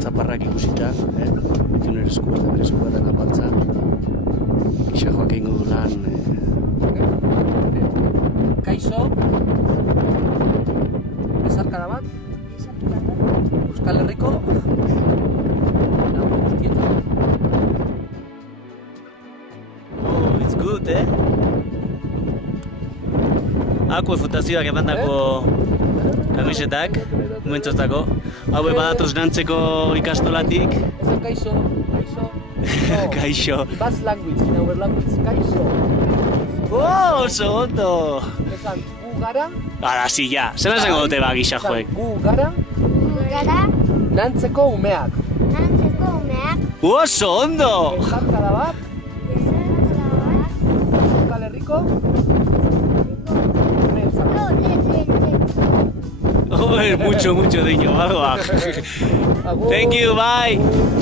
atzaparrak ikusita, ditu nire eskuetan apaltza. Gixajoak egingo du lan. Kaixo? Bezarkada bat? Euskal Herriko? Oh, it's good, Akue fundazioak emandako kamisetak, momentzoztako. Hau badatoz nantzeko ikastolatik. Kaixo, kaixo. Kaixo. Basque language, in our language, kaixo. Oh, oso ondo! Esan, gu gara. Ara, si, ja. Zer esango dute ba gixajoek? Gu gara. Gara, Nantzeko umeak. nantzeko umeak, Oso ondo! Bezarkada bat. Euskal Herriko. Umeentzako. Oh, mucho diño, algo. Agur. Thank you, bye!